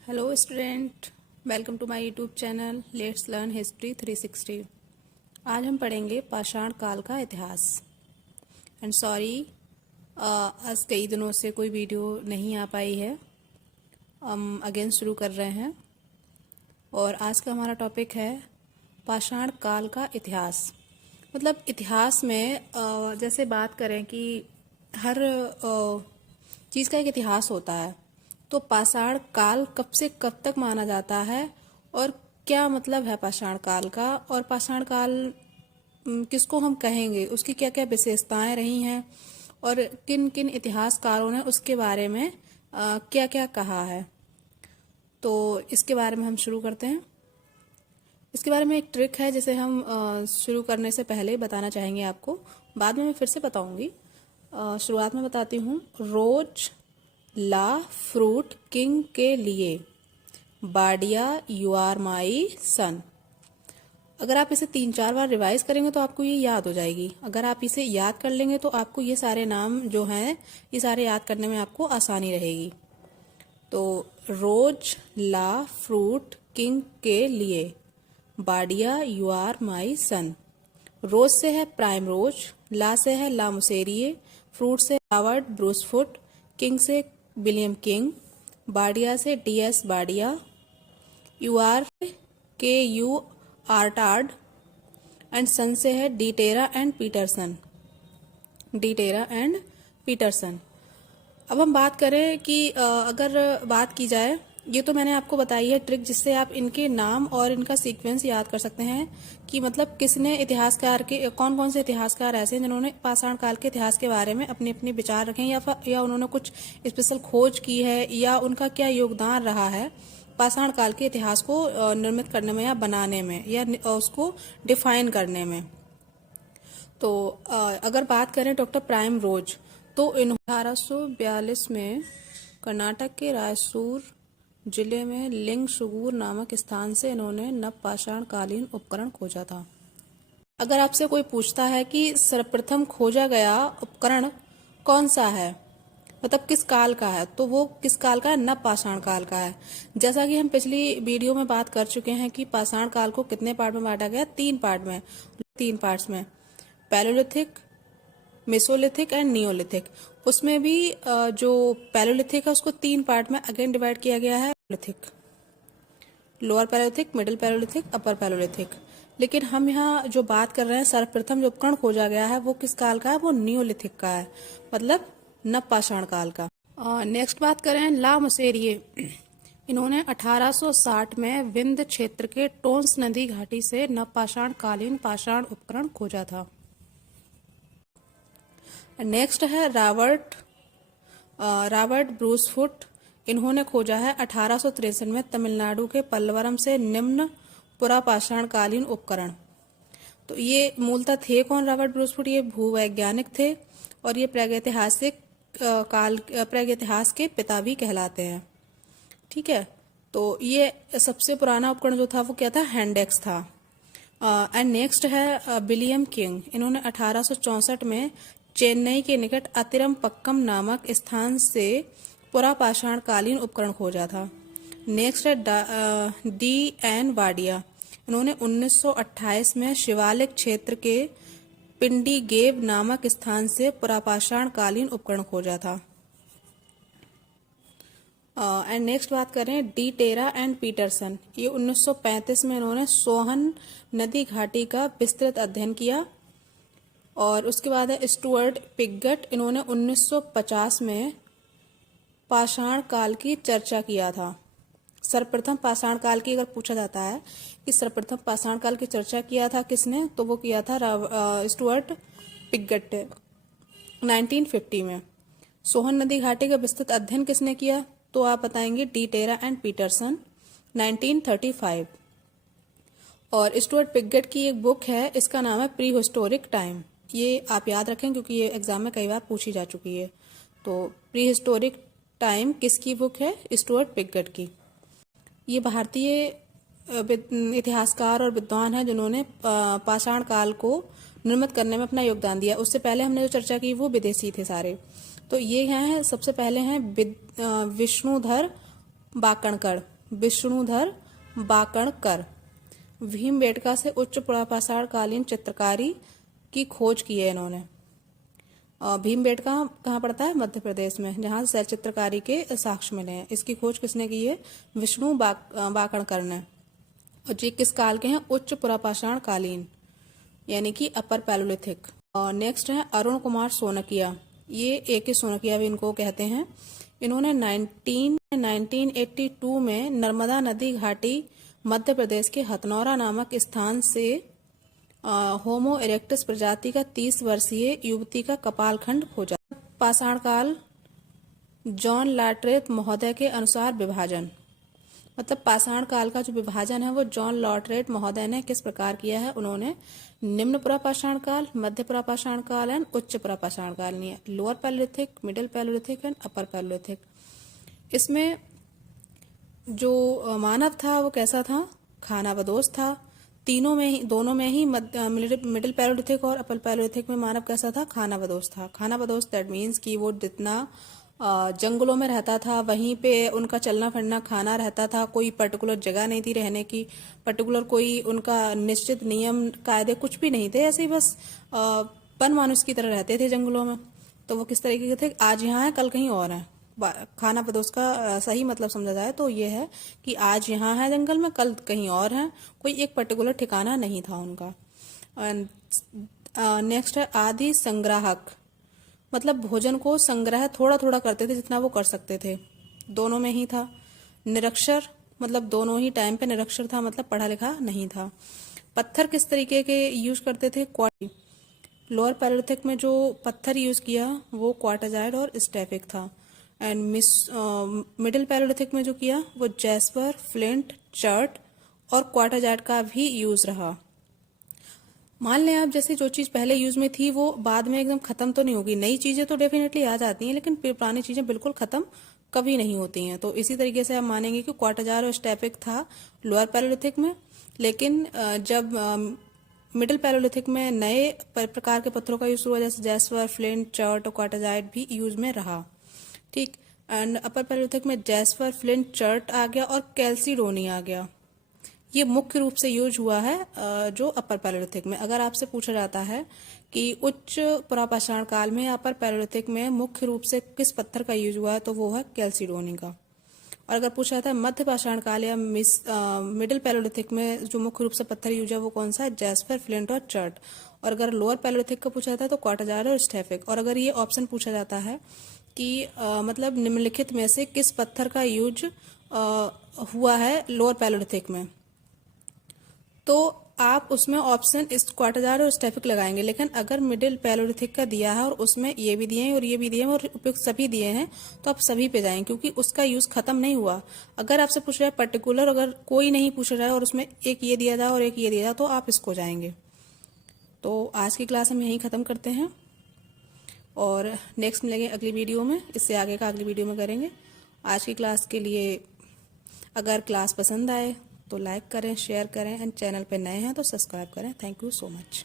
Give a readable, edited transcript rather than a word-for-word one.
Hello student, welcome to my YouTube channel let's learn history 360। आज हम पढ़ेंगे पाषाण काल का इतिहास। एंड सॉरी, आज कई दिनों से कोई वीडियो नहीं आ पाई है। हम अगेन शुरू कर रहे हैं और आज का हमारा टॉपिक है पाषाण काल का इतिहास। मतलब इतिहास में जैसे बात करें कि हर चीज़ का एक इतिहास होता है, तो पाषाण काल कब से कब तक माना जाता है और क्या मतलब है पाषाण काल का, और पाषाण काल किसको हम कहेंगे, उसकी क्या क्या विशेषताएं रही हैं और किन किन इतिहासकारों ने उसके बारे में क्या क्या कहा है। तो इसके बारे में हम शुरू करते हैं। इसके बारे में एक ट्रिक है जिसे हम शुरू करने से पहले बताना चाहेंगे आपको, बाद में मैं फिर से बताऊंगी। शुरुआत में बताती हूँ। रोज ला फ्रूट किंग के लिए, बाडिया यू आर माई सन। अगर आप इसे 3-4 बार रिवाइज करेंगे तो आपको ये याद हो जाएगी। अगर आप इसे याद कर लेंगे तो आपको ये सारे नाम जो हैं, ये सारे याद करने में आपको आसानी रहेगी। तो रोज ला फ्रूट किंग के लिए, बाडिया यू आर माई सन। रोज से है प्राइम रोज, ला से है ला मुसेरिए, फ्रूट से हावर्ड ब्रूसफुट, किंग से विलियम किंग, बाडिया से डी.एस. बाडिया, यू आर के यू आर्टार्ड, एंड सन से है डी टेरा एंड पीटरसन। अब हम बात करें कि अगर बात की जाए, ये तो मैंने आपको बताई है ट्रिक जिससे आप इनके नाम और इनका सीक्वेंस याद कर सकते हैं कि मतलब किसने इतिहासकार के कौन कौन से इतिहासकार ऐसे हैं जिन्होंने पाषाण काल के इतिहास के बारे में अपने अपने विचार रखे हैं या उन्होंने कुछ स्पेशल खोज की है, या उनका क्या योगदान रहा है पाषाण काल के इतिहास को निर्मित करने में या बनाने में या उसको डिफाइन करने में। तो अगर बात करें डॉक्टर प्राइम रोज, तो 1842 में कर्नाटक के रायचूर जिले में लिंगसुगूर नामक स्थान से इन्होंने नवपाषाण कालीन उपकरण खोजा था। अगर आपसे कोई पूछता है कि सर्वप्रथम खोजा गया उपकरण कौन सा है, मतलब किस काल का है, तो वो किस काल का है? नवपाषाण काल का है। जैसा कि हम पिछली वीडियो में बात कर चुके हैं कि पाषाण काल को कितने पार्ट में बांटा गया? 3 पार्ट्स में, पैलोलिथिक, मेसोलिथिक एंड नियोलिथिक। उसमें भी जो पैलोलिथिक है उसको 3 पार्ट में अगेन डिवाइड किया गया है। लोअर पैलोलिथिक, मिडिल पैलोलिथिक, अपर पैलोलिथिक। लेकिन हम यहाँ जो बात कर रहे हैं, सर्वप्रथम जो उपकरण खोजा गया है वो किस काल का है? वो नियोलिथिक का है, मतलब नवपाषाण काल का। नेक्स्ट बात करें ला मुसेरिए, इन्होंने 1860 में विंध्य क्षेत्र के टोंस नदी घाटी से नवपाषाण कालीन पाषाण उपकरण खोजा था। नेक्स्ट है रॉबर्ट ब्रूसफुट, इन्होंने खोजा है 1863 में तमिलनाडु के पल्लवरम से निम्न पुरापाषाण कालीन उपकरण। तो ये मूलतः थे कौन? रॉबर्ट ब्रूसफुट ये भूवैज्ञानिक थे और ये प्रागैतिहास के पिता भी कहलाते हैं। ठीक है, तो ये सबसे पुराना उपकरण जो था वो क्या था? हैंडेक्स था। एंड नेक्स्ट है विलियम किंग, इन्होंने 1864 में चेन्नई के निकट अतिरमपक्कम नामक स्थान से पुरापाषाण कालीन उपकरण खोजा था। नेक्स्ट है डी.एन. वाडिया, इन्होंने 1928 में शिवालिक क्षेत्र के पिंडीगेव नामक स्थान से पुरापाषाण कालीन उपकरण खोजा था। एंड नेक्स्ट बात करें डी टेरा एंड पीटरसन, ये 1935 में इन्होंने सोहन नदी घाटी का विस्तृत अध्ययन किया। और उसके बाद है स्टुअर्ट पिगट, इन्होंने 1950 में पाषाण काल की चर्चा किया था। सर्वप्रथम पाषाण काल की अगर पूछा जाता है कि सर्वप्रथम पाषाण काल की चर्चा किया था किसने, तो वो किया था स्टुअर्ट पिगट ने 1950 में। सोहन नदी घाटी का विस्तृत अध्ययन किसने किया, तो आप बताएंगे डी टेरा एंड पीटरसन 1935। और स्टुअर्ट पिगट की एक बुक है, इसका नाम है प्री हिस्टोरिक टाइम। ये आप याद रखें क्योंकि ये एग्जाम में कई बार पूछी जा चुकी है। तो प्री हिस्टोरिक टाइम किसकी बुक है? स्टुअर्ट पिगट की। ये भारतीय इतिहासकार और विद्वान है जिन्होंने पाषाण काल को निर्मित करने में अपना योगदान दिया। उससे पहले हमने जो चर्चा की वो विदेशी थे सारे। तो ये हैं, सबसे पहले हैं विष्णुधर बाकणकर, विष्णुधर बाकणकर। भीमबेटका से उच्च पुरापाषाण कालीन चित्रकारी की खोज की है इन्होंने। भीमबेटका कहाँ पड़ता है? मध्य प्रदेश में, जहाँ शैल चित्रकारी के साक्ष्य मिले हैं। इसकी खोज किसने की है? विष्णु बाकणकर ने। और ये किस काल के हैं? उच्च पुरापाषाण कालीन, यानी कि अपर पैलोलिथिक। और नेक्स्ट है अरुण कुमार सोनकिया। ये A.K. सोनकिया भी इनको कहते हैं। इन्होंने 1982 में नर्मदा नदी घाटी मध्य प्रदेश के हथनौरा नामक स्थान से होमो इरेक्टस प्रजाति का 30 वर्षीय युवती का कपालखंड खोजा। पाषाण काल जॉन लॉटरेट महोदय के अनुसार विभाजन, मतलब पाषाण काल का जो विभाजन है वो जॉन लॉटरेट महोदय ने किस प्रकार किया है? उन्होंने निम्न पुरापाषाण काल, मध्य पुरापाषाण काल एंड उच्च पुरापाषाण काल लिया। Lower palaeolithic, middle palaeolithic and upper palaeolithic. इसमें जो मानव था वो कैसा था? खानाबदोश था। तीनों में ही, दोनों में ही, मिडिल पैलोलिथिक और अपर पैलोलिथिक में मानव कैसा था? खानाबदोश था। खानाबदोश दैट मीन्स कि वो जितना जंगलों में रहता था वहीं पे उनका चलना फिरना, खाना रहता था, कोई पर्टिकुलर जगह नहीं थी रहने की, पर्टिकुलर कोई उनका निश्चित नियम कायदे कुछ भी नहीं थे, ऐसे ही बस वनमानुष की तरह रहते थे जंगलों में। तो वो किस तरीके के थे? आज यहाँ है, कल कहीं और है। खानाबदोश का सही मतलब समझा जाए तो ये है कि आज यहाँ है जंगल में, कल कहीं और है, कोई एक पर्टिकुलर ठिकाना नहीं था उनका। नेक्स्ट है आदि संग्राहक, मतलब भोजन को संग्रह थोड़ा थोड़ा करते थे जितना वो कर सकते थे, दोनों में ही था। निरक्षर, मतलब दोनों ही टाइम पे निरक्षर था, मतलब पढ़ा लिखा नहीं था। पत्थर किस तरीके के यूज करते थे? लोअर पैलोलिथिक में जो पत्थर यूज किया वो क्वार्टजाइट और स्टेफिक था। एंड मिडिल पैलोलिथिक में जो किया वो जैस्पर, फ्लिंट, चर्ट और क्वार्टजाइट का भी यूज रहा। मान लें आप जैसे जो चीज पहले यूज में थी वो बाद में एकदम खत्म तो नहीं होगी, नई चीजें तो डेफिनेटली आ जाती हैं, लेकिन पुरानी चीजें बिल्कुल खत्म कभी नहीं होती हैं। तो इसी तरीके से आप मानेंगे कि क्वार्टजाइट और स्टेफिक था लोअर पैलोलिथिक में, लेकिन जब मिडिल पैलोलिथिक में नए प्रकार के पत्थरों का यूज हुआ, जैसे जैस्पर, फ्लिंट, चर्ट और क्वार्टजाइट भी यूज में रहा। ठीक। एंड अपर पैलोलिथिक में जैस्पर, फ्लिंट, चर्ट आ गया और कैल्सीडोनी आ गया। ये मुख्य रूप से यूज हुआ है जो अपर पैलोलिथिक में। अगर आपसे पूछा जाता है कि उच्च पुरापाषाण काल में या अपर पैलोलिथिक में मुख्य रूप से किस पत्थर का यूज हुआ है, तो वो है कैल्सीडोनी का। और अगर पूछा जाता है मध्य पाषाण काल या मिडिल पैलोलिथिक में जो मुख्य रूप से पत्थर यूज है वो कौन सा है? जैस्पर, फ्लिंट और चर्ट। और अगर लोअर पैलोलिथिक का पूछा जाता है तो क्वार्टजाइट और स्टेफिक। और अगर ये ऑप्शन पूछा जाता है कि मतलब निम्नलिखित में से किस पत्थर का यूज हुआ है लोअर पैलोलिथिक में, तो आप उसमें ऑप्शन इस क्वार्टजाइट और स्टेफिक लगाएंगे। लेकिन अगर मिडिल पैलोलिथिक का दिया है और उसमें ये भी दिए हैं और ये भी दिए हैं और उपयुक्त सभी दिए हैं, तो आप सभी पे जाएंगे, क्योंकि उसका यूज खत्म नहीं हुआ। अगर आपसे पूछ रहा है पर्टिकुलर, अगर कोई नहीं पूछ रहा है और उसमें एक ये दिया था और एक ये दिया था, तो आप इसको जाएंगे। तो आज की क्लास हम यहीं खत्म करते हैं और नेक्स्ट मिलेंगे अगली वीडियो में, इससे आगे का अगली वीडियो में करेंगे। आज की क्लास के लिए अगर क्लास पसंद आए तो लाइक करें, शेयर करें एंड चैनल पे नए हैं तो सब्सक्राइब करें। Thank you so much.